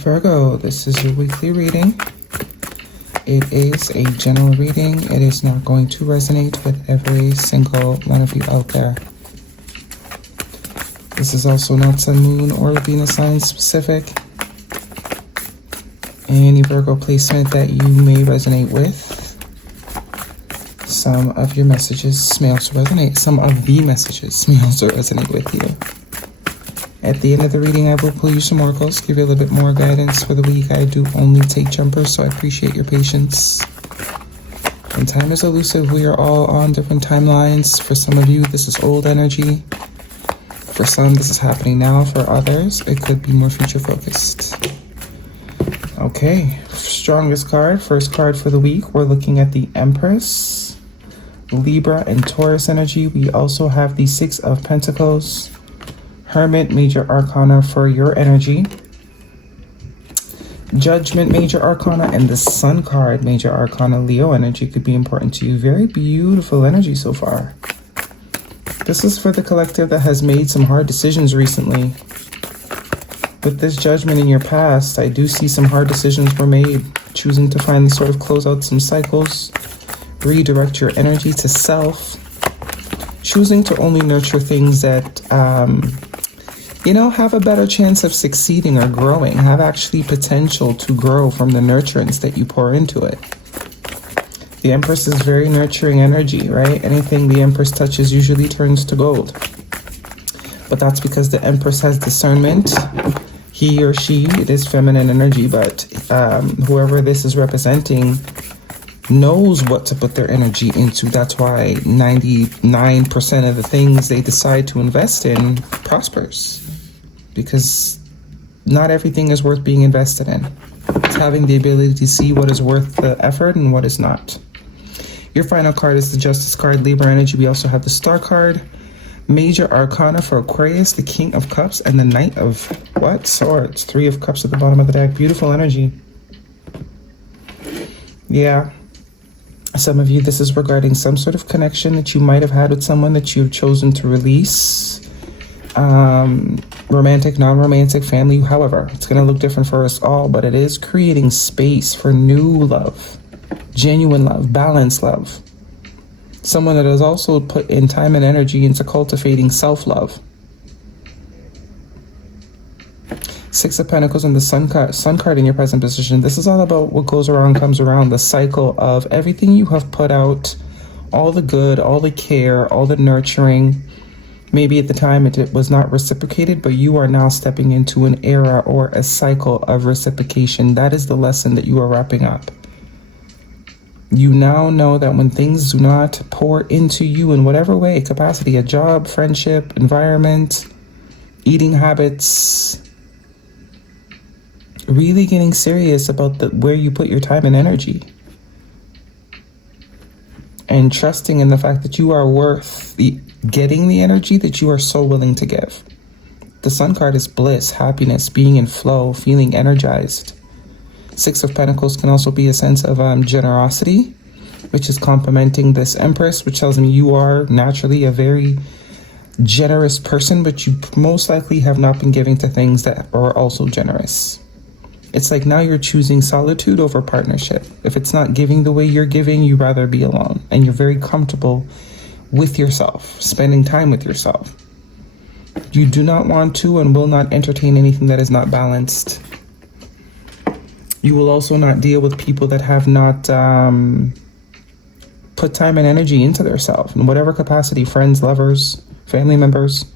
Virgo, this is your weekly reading. It is a general reading. It is not going to resonate with every single one of you out there. This is also not Sun, Moon, or Venus sign specific. Any Virgo placement that you may resonate with, some of your messages may also resonate. Some of the messages may also resonate with you. At the end of the reading, I will pull you some oracles, give you a little bit more guidance for the week. I do only take jumpers, so I appreciate your patience. And time is elusive. We are all on different timelines. For some of you, this is old energy. For some, this is happening now. For others, it could be more future focused. Okay, strongest card, first card for the week. We're looking at the Empress, Libra, and Taurus energy. We also have the Six of Pentacles, Hermit, Major Arcana for your energy, Judgment, Major Arcana, and the Sun card, Major Arcana, Leo energy could be important to you. Very beautiful energy so far. This is for the collective that has made some hard decisions recently. With this Judgment in your past, I do see some hard decisions were made, choosing to finally sort of close out some cycles, redirect your energy to self, choosing to only nurture things that have a better chance of succeeding or growing, have actually potential to grow from the nurturance that you pour into it. The Empress is very nurturing energy, right? Anything the Empress touches usually turns to gold. But that's because the Empress has discernment. He or she, it is feminine energy, but whoever this is representing knows what to put their energy into. That's why 99% of the things they decide to invest in prospers. Because not everything is worth being invested in. It's having the ability to see what is worth the effort and what is not. Your final card is the Justice card, Libra energy. We also have the Star card, Major Arcana for Aquarius, the King of Cups, and the Knight of what? Swords. 3 of Cups at the bottom of the deck. Beautiful energy. Yeah. Some of you, this is regarding some sort of connection that you might have had with someone that you've chosen to release. Romantic, non-romantic, family, however, it's going to look different for us all, but it is creating space for new love, genuine love, balanced love. Someone that has also put in time and energy into cultivating self-love. Six of Pentacles and the Sun card in your present position. This is all about what goes around comes around, the cycle of everything you have put out, all the good, all the care, all the nurturing. Maybe at the time it was not reciprocated, but you are now stepping into an era or a cycle of reciprocation. That is the lesson that you are wrapping up. You now know that when things do not pour into you in whatever way, capacity, a job, friendship, environment, eating habits, really getting serious about where you put your time and energy. And trusting in the fact that you are worth getting the energy that you are so willing to give. The Sun card is bliss, happiness, being in flow, feeling energized. Six of Pentacles can also be a sense of generosity, which is complementing this Empress, which tells me you are naturally a very generous person, but you most likely have not been giving to things that are also generous. It's like now you're choosing solitude over partnership. If it's not giving the way you're giving, you'd rather be alone. And you're very comfortable with yourself, spending time with yourself. You do not want to and will not entertain anything that is not balanced. You will also not deal with people that have not put time and energy into themselves in whatever capacity, friends, lovers, family members.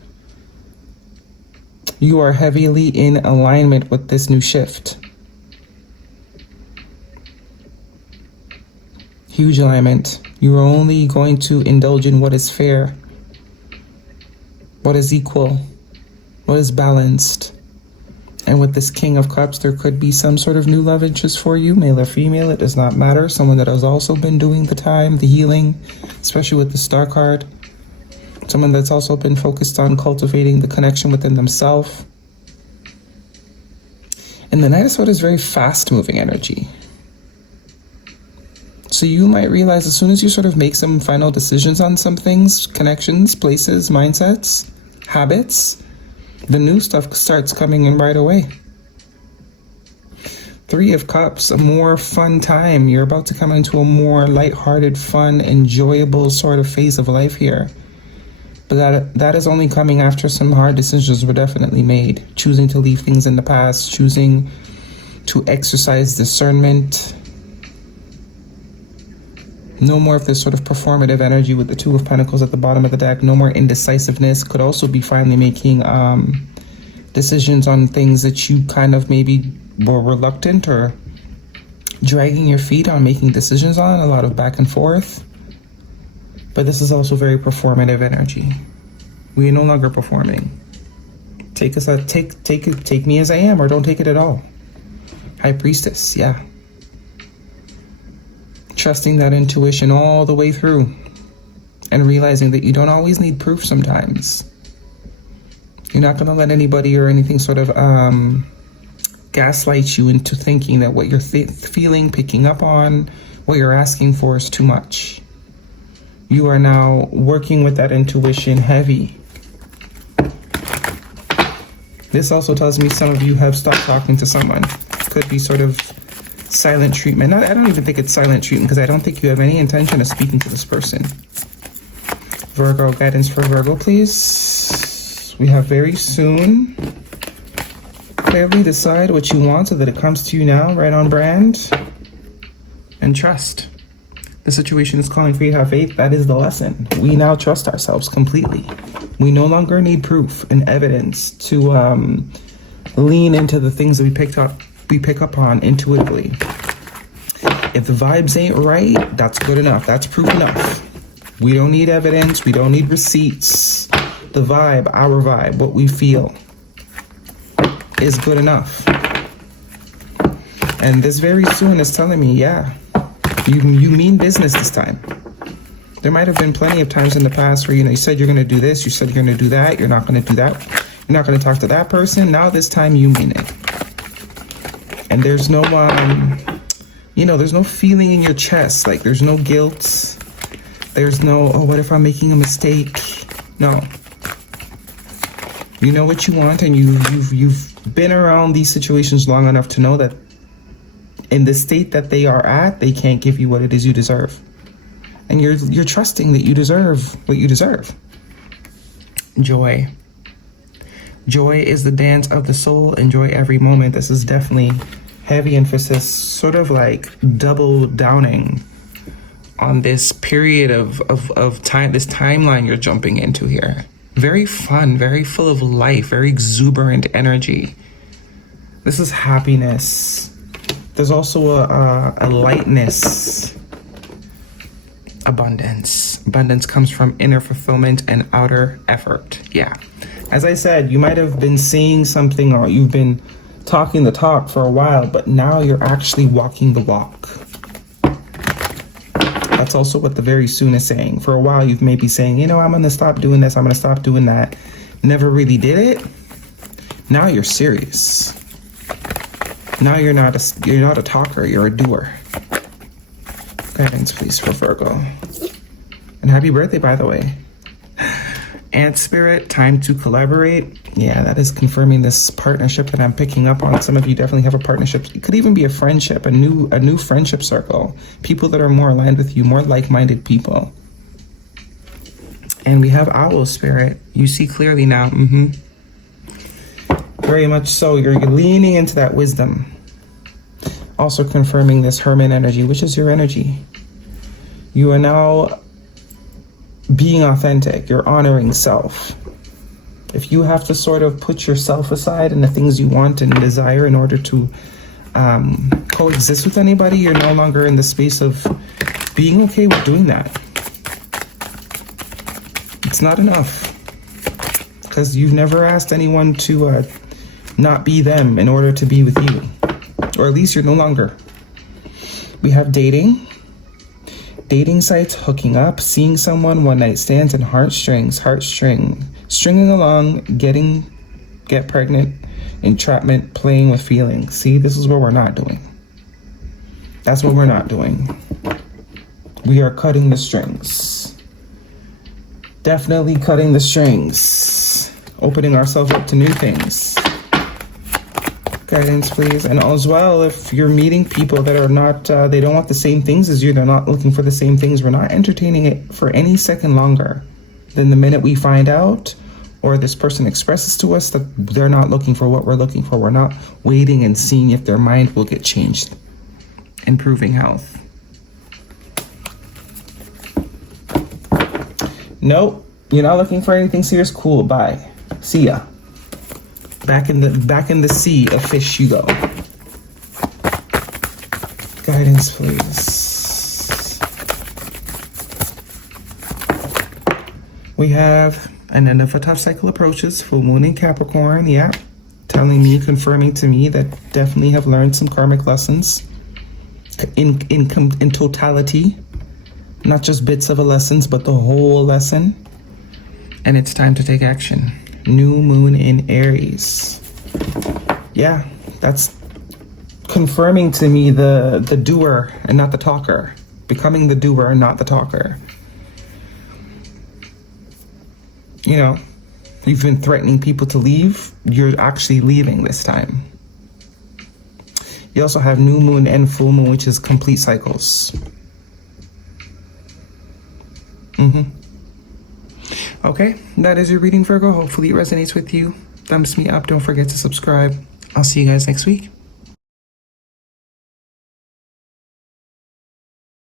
You are heavily in alignment with this new shift. Huge alignment. You are only going to indulge in what is fair, what is equal, what is balanced. And with this King of Cups, there could be some sort of new love interest for you, male or female, it does not matter. Someone that has also been doing the time, the healing, especially with the Star card. Someone that's also been focused on cultivating the connection within themselves. And the Knight of Swords is very fast-moving energy. So you might realize as soon as you sort of make some final decisions on some things, connections, places, mindsets, habits, the new stuff starts coming in right away. Three of Cups, a more fun time. You're about to come into a more lighthearted, fun, enjoyable sort of phase of life here. But that is only coming after some hard decisions were definitely made. Choosing to leave things in the past, choosing to exercise discernment. No more of this sort of performative energy with the Two of Pentacles at the bottom of the deck. No more indecisiveness. Could also be finally making decisions on things that you kind of maybe were reluctant or dragging your feet on making decisions on. A lot of back and forth. But this is also very performative energy. We are no longer performing. Take me as I am, or don't take it at all. High Priestess, yeah. Trusting that intuition all the way through. And realizing that you don't always need proof sometimes. You're not going to let anybody or anything sort of gaslight you into thinking that what you're feeling, picking up on, what you're asking for is too much. You are now working with that intuition heavy. This also tells me some of you have stopped talking to someone. Could be sort of silent treatment. I don't even think it's silent treatment because I don't think you have any intention of speaking to this person. Virgo, guidance for Virgo, please. We have very soon. Clearly decide what you want so that it comes to you now, right on brand. And trust. The situation is calling for you to have faith. That is the lesson. We now trust ourselves completely. We no longer need proof and evidence to lean into the things that we pick up on intuitively. If the vibes ain't right, that's good enough. That's proof enough. We don't need evidence. We don't need receipts. The vibe, our vibe, what we feel is good enough. And this very soon is telling me, yeah, you mean business this time. There might have been plenty of times in the past where, you said you're going to do this, you said you're going to do that, you're not going to do that, you're not going to talk to that person. Now this time you mean it. And there's no, there's no feeling in your chest. Like there's no guilt. There's no, oh, what if I'm making a mistake? No. You know what you want, and you've been around these situations long enough to know that in the state that they are at, they can't give you what it is you deserve. And you're trusting that you deserve what you deserve. Joy. Joy is the dance of the soul. Enjoy every moment. This is definitely heavy emphasis, sort of like double downing on this period of time, this timeline you're jumping into here. Very fun, very full of life, very exuberant energy. This is happiness. There's also a lightness. Abundance. Abundance comes from inner fulfillment and outer effort. Yeah. As I said, you might have been seeing something or you've been talking the talk for a while, but now you're actually walking the walk. That's also what the very soon is saying. For a while, you've maybe saying, I'm going to stop doing this. I'm going to stop doing that. Never really did it. Now you're serious. Now you're not a talker. You're a doer. Guidance, please, for Virgo. And happy birthday, by the way. Ant Spirit, time to collaborate. Yeah, that is confirming this partnership that I'm picking up on. Some of you definitely have a partnership. It could even be a friendship, a new friendship circle. People that are more aligned with you, more like-minded people. And we have Owl Spirit. You see clearly now. Very much so. You're leaning into that wisdom. Also confirming this Hermit energy, which is your energy. You are now being authentic. You're honoring self. If you have to sort of put yourself aside and the things you want and desire in order to coexist with anybody, you're no longer in the space of being okay with doing that. It's not enough. Because you've never asked anyone to not be them in order to be with you. Or at least you're no longer. We have dating. Dating sites, hooking up, seeing someone, one night stands, and heartstrings, stringing along, get pregnant, entrapment, playing with feelings. See, this is what we're not doing. That's what we're not doing. We are cutting the strings. Definitely cutting the strings. Opening ourselves up to new things. Guidance, please. And as well, if you're meeting people that are not, they don't want the same things as you, they're not looking for the same things, we're not entertaining it for any second longer than the minute we find out, or this person expresses to us that they're not looking for what we're looking for. We're not waiting and seeing if their mind will get changed. Improving health. Nope, you're not looking for anything serious. Cool, bye. See ya. Back in the sea of fish you go. Guidance, please. We have an end of a tough cycle approaches. Full moon in Capricorn, yeah. Telling me, confirming to me that definitely have learned some karmic lessons in totality. Not just bits of a lessons, but the whole lesson. And it's time to take action. New moon in Aries. Yeah, that's confirming to me the doer and not the talker. Becoming the doer and not the talker. You know, you've been threatening people to leave. You're actually leaving this time. You also have new moon and full moon, which is complete cycles. Okay, that is your reading, Virgo. Hopefully it resonates with you. Thumbs me up. Don't forget to subscribe. I'll see you guys next week.